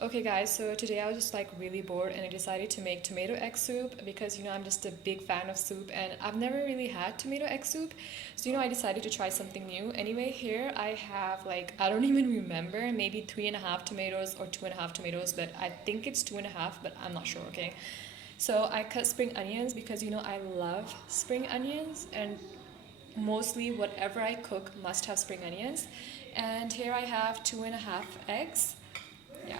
Okay guys, so today I was just like really bored and I decided to make tomato egg soup because I'm just a big fan of soup and I've never really had tomato egg soup. So I decided to try something new. Anyway, here I have like, I don't even remember, maybe 3.5 tomatoes or 2.5 tomatoes, but I think it's 2.5, but I'm not sure, okay? So I cut spring onions because I love spring onions and mostly whatever I cook must have spring onions. And here I have 2.5 eggs. Yeah.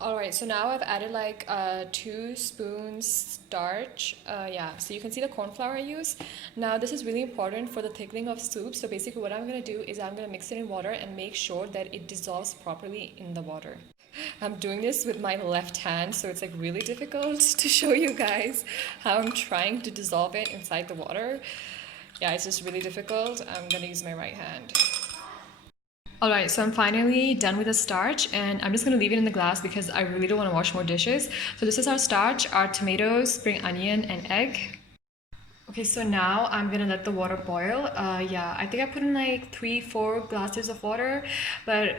Alright, so now I've added like 2 spoons starch. Yeah, so you can see the corn flour I use. Now this is really important for the thickening of soup. So basically what I'm going to do is I'm going to mix it in water and make sure that it dissolves properly in the water. I'm doing this with my left hand, so it's like really difficult to show you guys how I'm trying to dissolve it inside the water. Yeah, it's just really difficult. I'm going to use my right hand. Alright, so I'm finally done with the starch and I'm just going to leave it in the glass because I really don't want to wash more dishes. So this is our starch, our tomatoes, spring onion, and egg. Okay, so now I'm going to let the water boil. Yeah, I think I put in like 3-4 glasses of water, but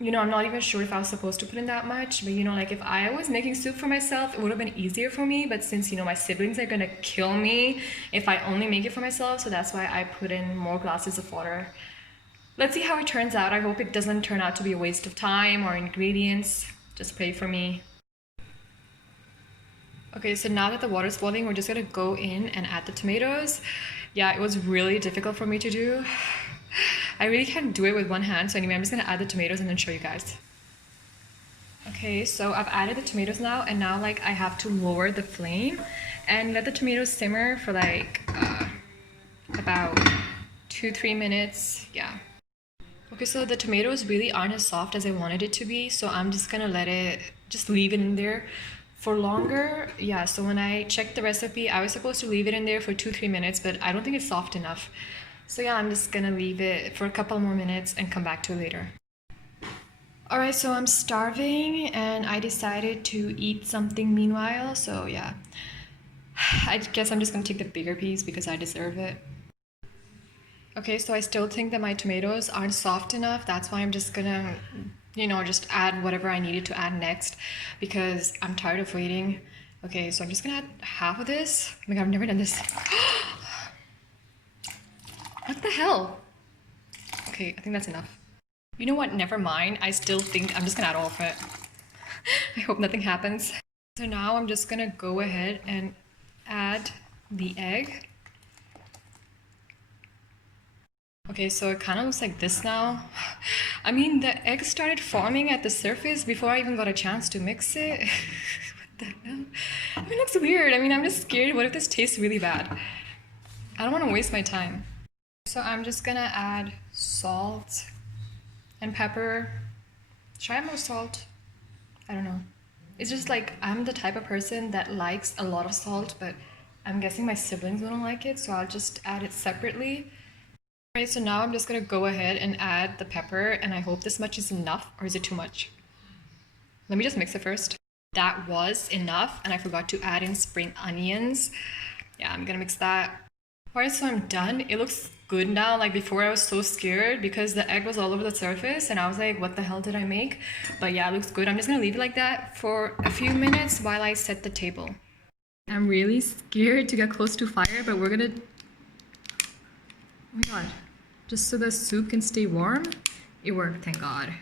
I'm not even sure if I was supposed to put in that much. But like if I was making soup for myself, it would have been easier for me. But since my siblings are going to kill me if I only make it for myself, so that's why I put in more glasses of water. Let's see how it turns out. I hope it doesn't turn out to be a waste of time or ingredients. Just pray for me. Okay, so now that the water's boiling, we're just gonna go in and add the tomatoes. Yeah, it was really difficult for me to do. I really can't do it with one hand, so anyway, I'm just gonna add the tomatoes and then show you guys. Okay, so I've added the tomatoes now, and now like I have to lower the flame and let the tomatoes simmer for like about 2-3 minutes. Yeah. Okay, so the tomatoes really aren't as soft as I wanted it to be, so I'm just gonna leave it in there for longer. Yeah, so when I checked the recipe, I was supposed to leave it in there for 2-3 minutes, but I don't think it's soft enough. So yeah, I'm just gonna leave it for a couple more minutes and come back to it later. Alright, so I'm starving and I decided to eat something meanwhile, so yeah. I guess I'm just gonna take the bigger piece because I deserve it. Okay, so I still think that my tomatoes aren't soft enough. That's why I'm just gonna, just add whatever I needed to add next because I'm tired of waiting. Okay, so I'm just gonna add half of this. Oh my god, I've never done this. What the hell? Okay, I think that's enough. You know what? Never mind. I still think I'm just gonna add all of it. I hope nothing happens. So now I'm just gonna go ahead and add the egg. Okay, so it kind of looks like this now. I mean, the egg started forming at the surface before I even got a chance to mix it. What the hell? I mean, it looks weird. I mean, I'm just scared. What if this tastes really bad? I don't want to waste my time. So I'm just gonna add salt and pepper. Should I add more salt? I don't know. It's just like I'm the type of person that likes a lot of salt, but I'm guessing my siblings wouldn't like it, so I'll just add it separately. Alright, so now I'm just gonna go ahead and add the pepper, and I hope this much is enough, or is it too much? Let me just mix it first. That was enough, and I forgot to add in spring onions. Yeah, I'm gonna mix that. Alright, so I'm done. It looks good now. Like before I was so scared because the egg was all over the surface and I was like, what the hell did I make? But yeah, it looks good. I'm just gonna leave it like that for a few minutes while I set the table. I'm really scared to get close to fire, but we're gonna... Oh my god. Just so the soup can stay warm. It worked, thank god.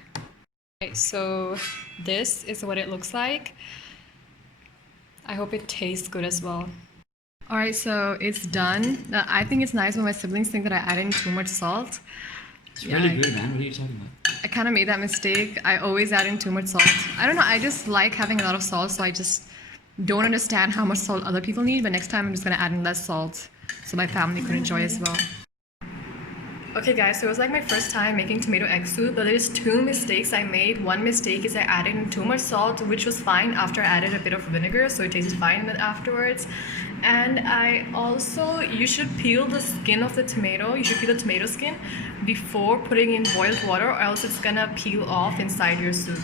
Okay, so this is what it looks like. I hope it tastes good as well. Alright, so it's done. Now, I think it's nice when my siblings think that I add in too much salt. It's really good, man. What are you talking about? I kind of made that mistake. I always add in too much salt. I don't know, I just like having a lot of salt, so I just don't understand how much salt other people need, but next time I'm just gonna add in less salt so my family could enjoy as well. Okay guys, so it was like my first time making tomato egg soup, but there's 2 mistakes I made. One mistake is I added in too much salt, which was fine after I added a bit of vinegar, so it tasted fine afterwards. And you should peel the skin of the tomato. You should peel the tomato skin before putting in boiled water, or else it's gonna peel off inside your soup.